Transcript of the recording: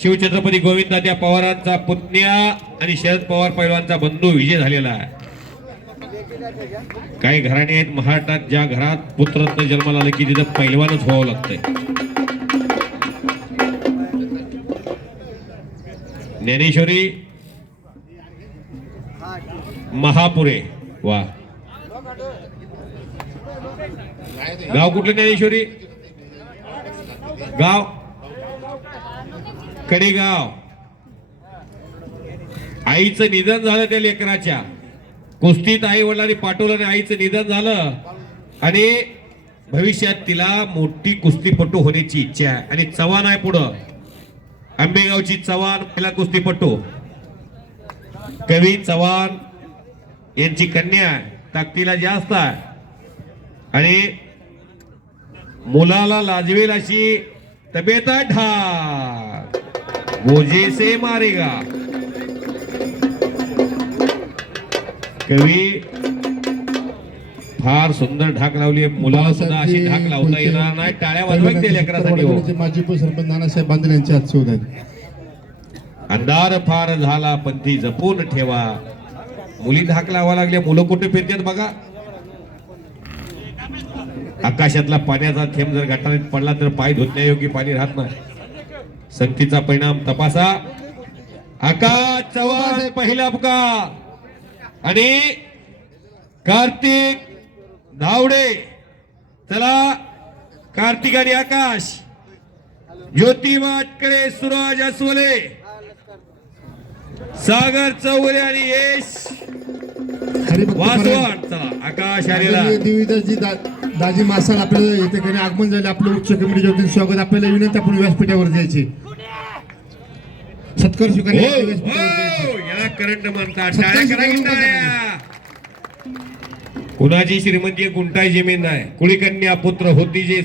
शिवछत्रपती गोविंदात्या पवारांचा पुतण्या आणि शरद पवार पैलवानचा बंधू विजय झालेला आहे. काही घराणे आहेत महाराष्ट्रात ज्या घरात पुत्ररत्न जन्माला आलं की तिथं पैलवानच व्हावं लागतंय. ज्ञानेश्वरी महापुरे वा. गाव कुठलं ज्ञानेश्वरी? गाव? कडेगाव. आईचं निधन झालं त्या लेकराच्या. कुस्तीत आई वडिलांनी पाठवलं आणि आईचं निधन झालं. आणि भविष्यात तिला मोठी कुस्तीपटू होण्याची इच्छा आहे. आणि चव्हाण आहे पुढं. आंबेगावची चव्हाण पहिला कुस्तीपटू. कवी चव्हाण यांची कन्या ताकदीला जास्त आहे. आणि मुलाला लाजवेल अशी तब्येत आहे ढाक गोजे से मारेगा। कवी फार सुंदर ढाक लावली आहे. मुलाला सुद्धा अशी ढाक लावता येणार नाही. टाळ्या वाजवायच्या त्या लेकरासाठी माजी उपसरपंच नानासाहेब बांधले यांचे आज शोध आहेत अंधार फार झाला पण ती जपून ठेवा. मुली धाक लावा लागल्या मुलं कुठे फिरतात बघा. आकाशातला पाण्याचा थेंब जर गटारीत पडला तर पाय धुतण्यायोग्य पाणी राहत नाही. संगतीचा परिणाम तपासा. आकाश चव्हाण पहिला अपघात. आणि कार्तिक धावडे. चला कार्तिक आणि आकाश. ज्योती वाटकडे सुराज अस्वले. सागर चौगले आणि यश वासवाड चला आकाश आलेला. दाजी मासाल आपल्याला इथे कधी आगमन झाले आपलं उच्च कमिटीच्या वतीने स्वागत. आपल्याला विनंती आपण व्यासपीठावर द्यायची सत्कार स्वीकारणे हो, हो, कुणाची श्रीमंती गुंटाई जमीन नाही. कुळीकन्या पुत्र होती जे